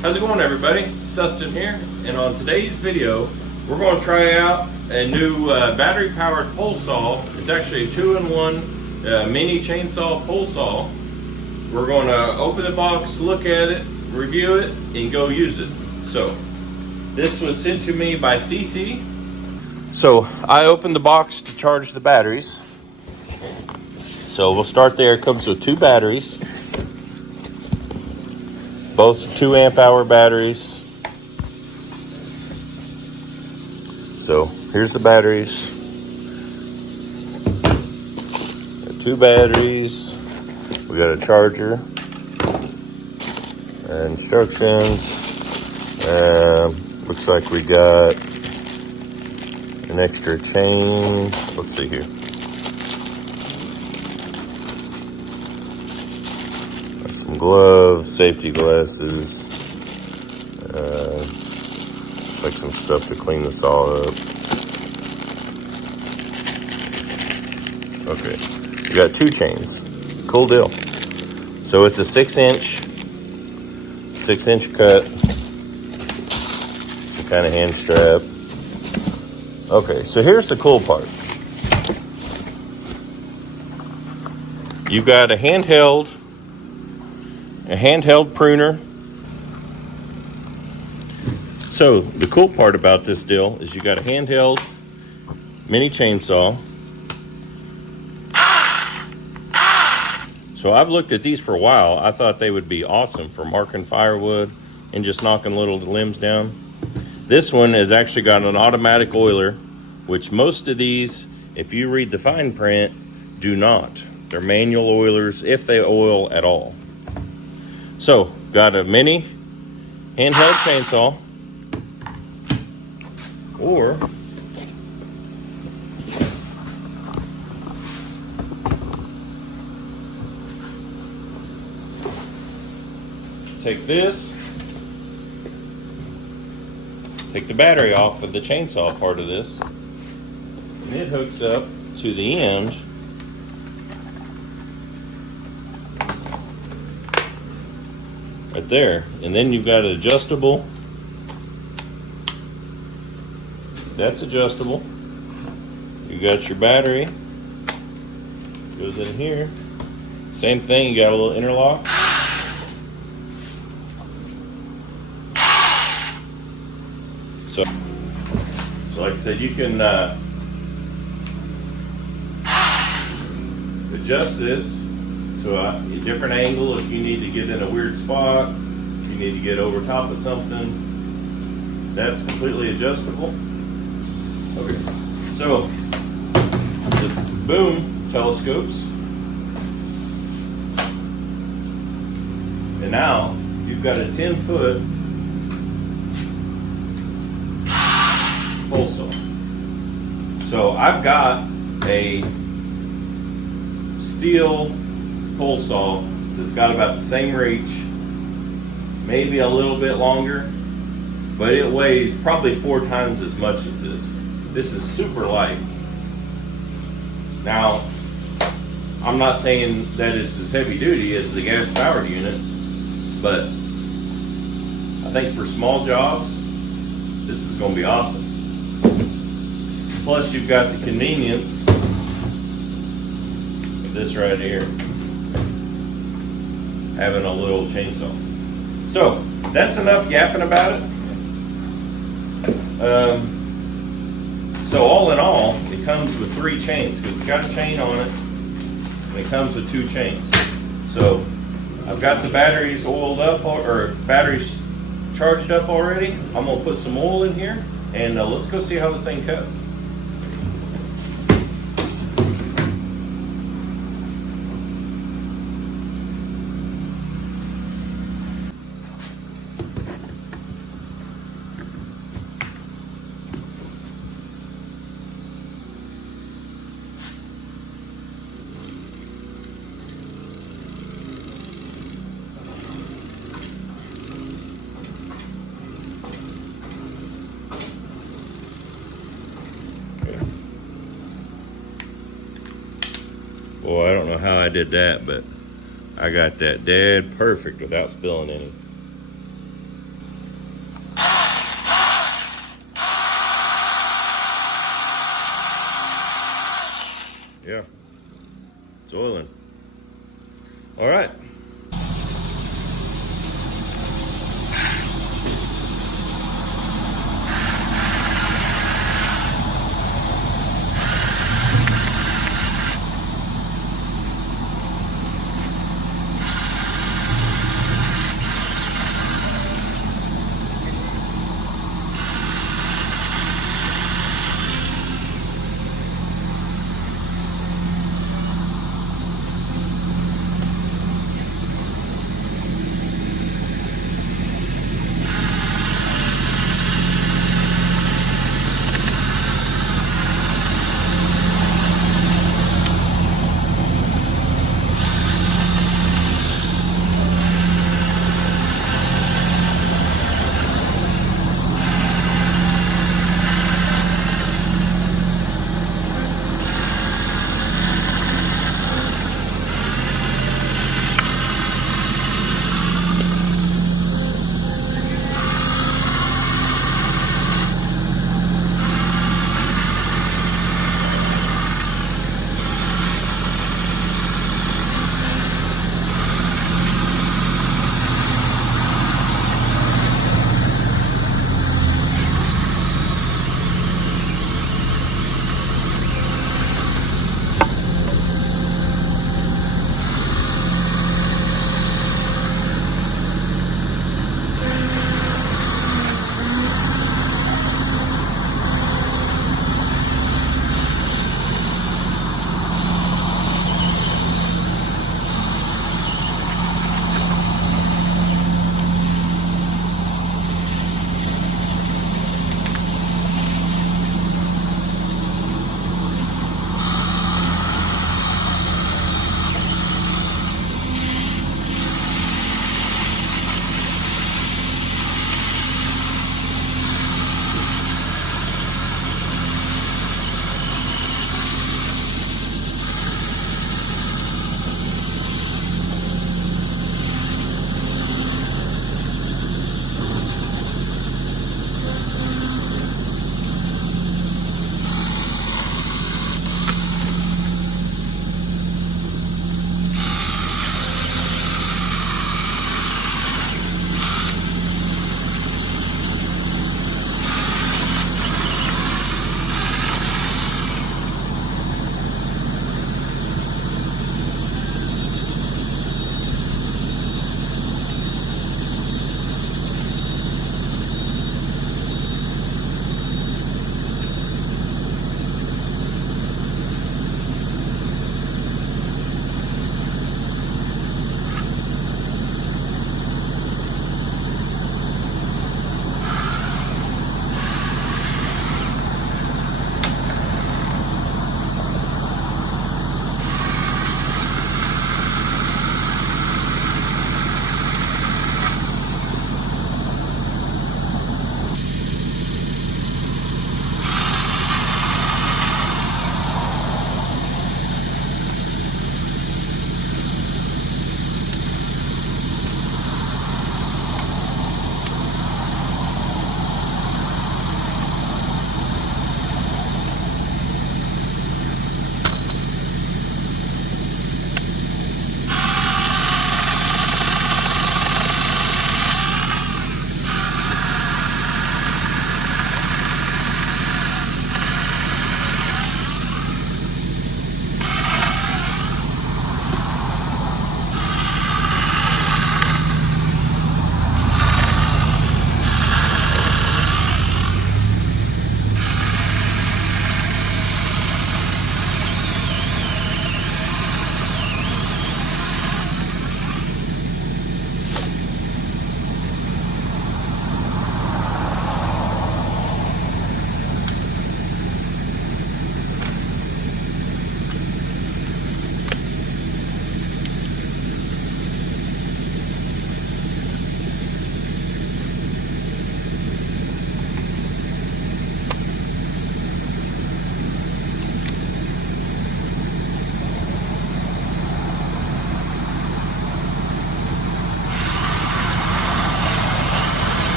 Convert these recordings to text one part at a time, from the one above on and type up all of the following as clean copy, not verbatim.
How's it going, everybody? It's Dustin here, and on today's video we're going to try out a new battery powered pole saw. It's actually a 2-in-1 mini chainsaw pole saw. We're going to open the box, look at it, review it, and go use it. So this was sent to me by SEESII. So I opened the box to charge the batteries. So we'll start there. It comes with 2 batteries, both 2 amp hour batteries. So here's the batteries. Got 2 batteries. We got a charger, instructions. Looks like we got an extra chain. Let's see here. Got some gloves, safety glasses. Looks like some stuff to clean the saw up. Okay, we got 2 chains. Cool deal. So it's a 6-inch cut. Some kind of hand strap. Okay, so here's the cool part. You've got a handheld pruner. So the cool part about this deal is you got a handheld mini chainsaw. So I've looked at these for a while. I thought they would be awesome for marking firewood and just knocking little limbs down. This one has actually got an automatic oiler, which most of these, if you read the fine print, do not. They're manual oilers, if they oil at all. So, got a mini handheld chainsaw, or take this, take the battery off of the chainsaw part of this, and it hooks up to the end right there. And then you've got an adjustable. That's adjustable. You got your battery. Goes in here. Same thing, you got a little interlock. So like I said, you can adjust this to a different angle if you need to get in a weird spot, if you need to get over top of something. That's completely adjustable. Okay, so the boom telescopes. And now you've got a 10-foot pole saw. So I've got a steel pole saw that's got about the same reach, maybe a little bit longer, but it weighs probably 4 times as much as this. This is super light. Now, I'm not saying that it's as heavy duty as the gas powered unit, but I think for small jobs, this is going to be awesome. Plus, you've got the convenience of this right here, having a little chainsaw. So that's enough yapping about it. So all in all, it comes with 3 chains because it's got a chain on it, and it comes with 2 chains. So I've got the batteries oiled up, or batteries charged up already. I'm gonna put some oil in here, and let's go see how this thing cuts. Boy, I don't know how I did that, but I got that dead perfect without spilling any.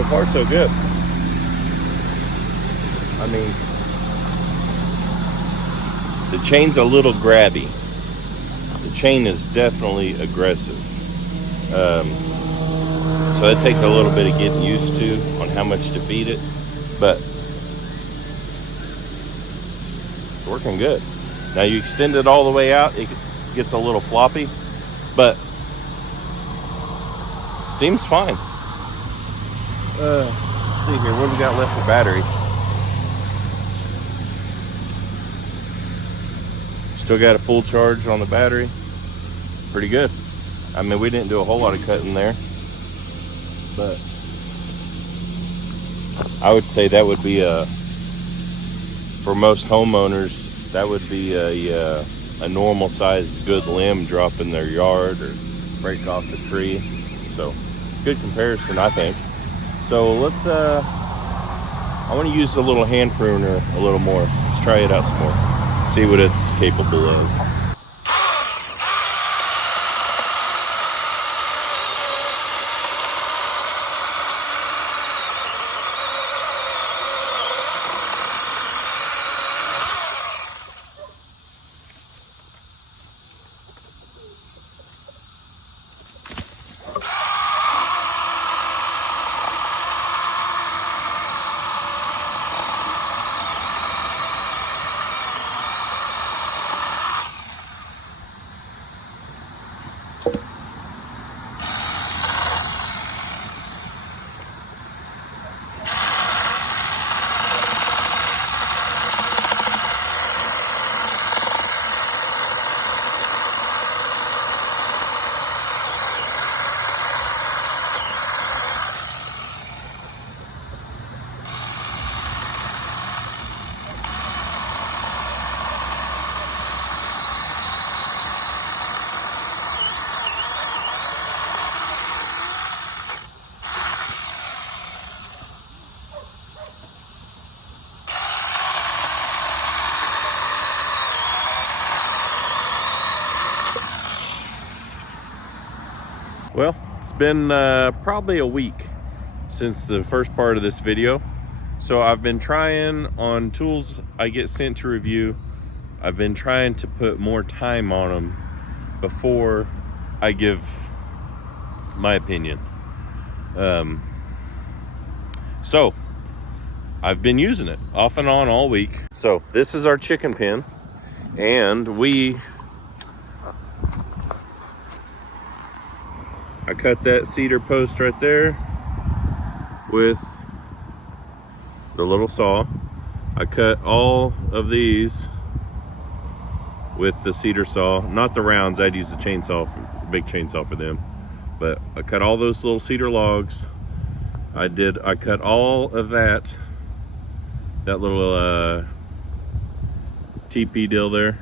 So far, so good. I mean, the chain's a little grabby. The chain is definitely aggressive. So it takes a little bit of getting used to on how much to feed it, but it's working good. Now you extend it all the way out, it gets a little floppy, but seems fine. Let's see here, what do we got left for battery? Still got a full charge on the battery. Pretty good. I mean, we didn't do a whole lot of cutting there, but I would say that would be for most homeowners, that would be a normal sized good limb drop in their yard or break off the tree. So good comparison, I think. So let's I want to use the little hand pruner a little more. Let's try it out some more, see what it's capable of. Well, it's been probably a week since the first part of this video. So I've been trying on tools I get sent to review. I've been trying to put more time on them before I give my opinion. So I've been using it off and on all week. So this is our chicken pen, and I cut that cedar post right there with the little saw. I cut all of these with the cedar saw, not the rounds. I'd use the chainsaw, big chainsaw for them. But I cut all those little cedar logs. I cut all of that little TP deal there.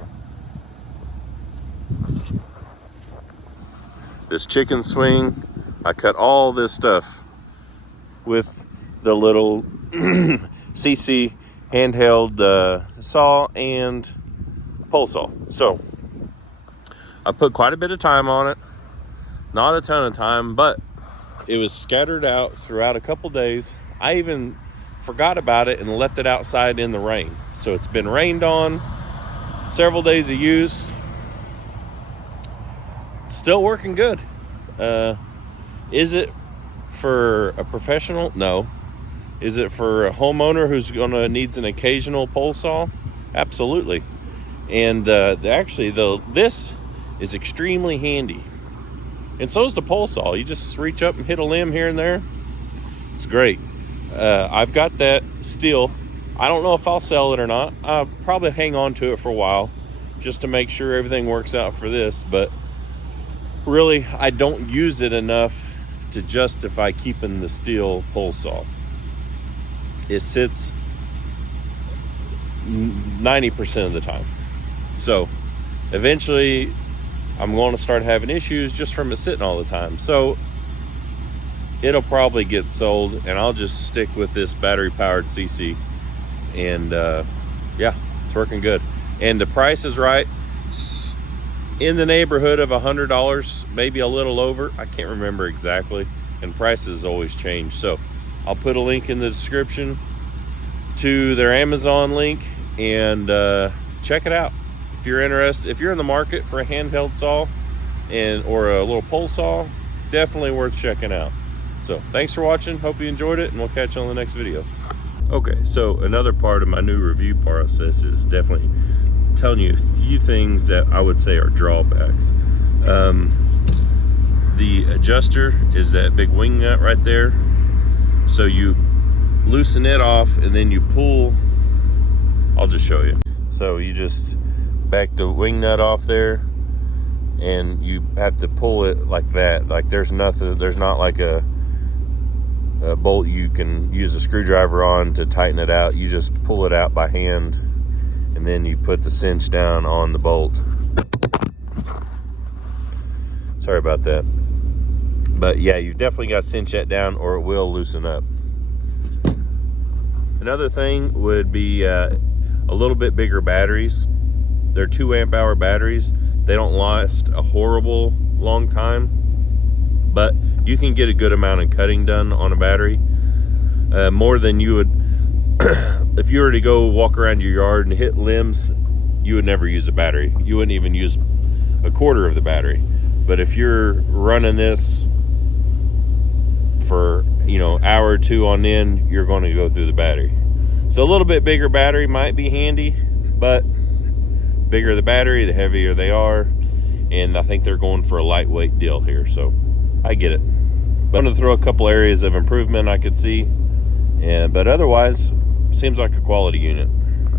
This chicken swing, I cut all this stuff with the little SEESII handheld saw and pole saw. So I put quite a bit of time on it, not a ton of time, but it was scattered out throughout a couple days. I even forgot about it and left it outside in the rain. So it's been rained on, several days of use. Still working good. Is it for a professional? No. Is it for a homeowner who's needs an occasional pole saw? Absolutely. And this is extremely handy. And so is the pole saw. You just reach up and hit a limb here and there. It's great. I've got that still. I don't know if I'll sell it or not. I'll probably hang on to it for a while just to make sure everything works out for this. But really, I don't use it enough to justify keeping the steel pole saw. It sits 90% of the time. So eventually I'm going to start having issues just from it sitting all the time. So it'll probably get sold, and I'll just stick with this battery powered SEESII. And yeah, it's working good. And the price is right. It's in the neighborhood of $100, maybe a little over. I can't remember exactly. And prices always change. So I'll put a link in the description to their Amazon link, and check it out if you're interested. If you're in the market for a handheld saw or a little pole saw, definitely worth checking out. So thanks for watching, hope you enjoyed it, and we'll catch you on the next video. Okay, so another part of my new review process is definitely telling you a few things that I would say are drawbacks. The adjuster is that big wing nut right there. So you loosen it off and then you pull. I'll just show you. So you just back the wing nut off there and you have to pull it like that. Like there's not like a bolt you can use a screwdriver on to tighten it out. You just pull it out by hand and then you put the cinch down on the bolt. Sorry about that. But yeah, you definitely got to cinch that down or it will loosen up. Another thing would be a little bit bigger batteries. They're 2 amp hour batteries. They don't last a horrible long time, but you can get a good amount of cutting done on a battery. More than you would if you were to go walk around your yard and hit limbs. You would never use a battery. You wouldn't even use a quarter of the battery. But if you're running this for, you know, hour or two on end, you're going to go through the battery. So a little bit bigger battery might be handy, but bigger the battery, the heavier they are. And I think they're going for a lightweight deal here, so I get it. But I'm going to throw a couple areas of improvement I could see, but otherwise seems like a quality unit.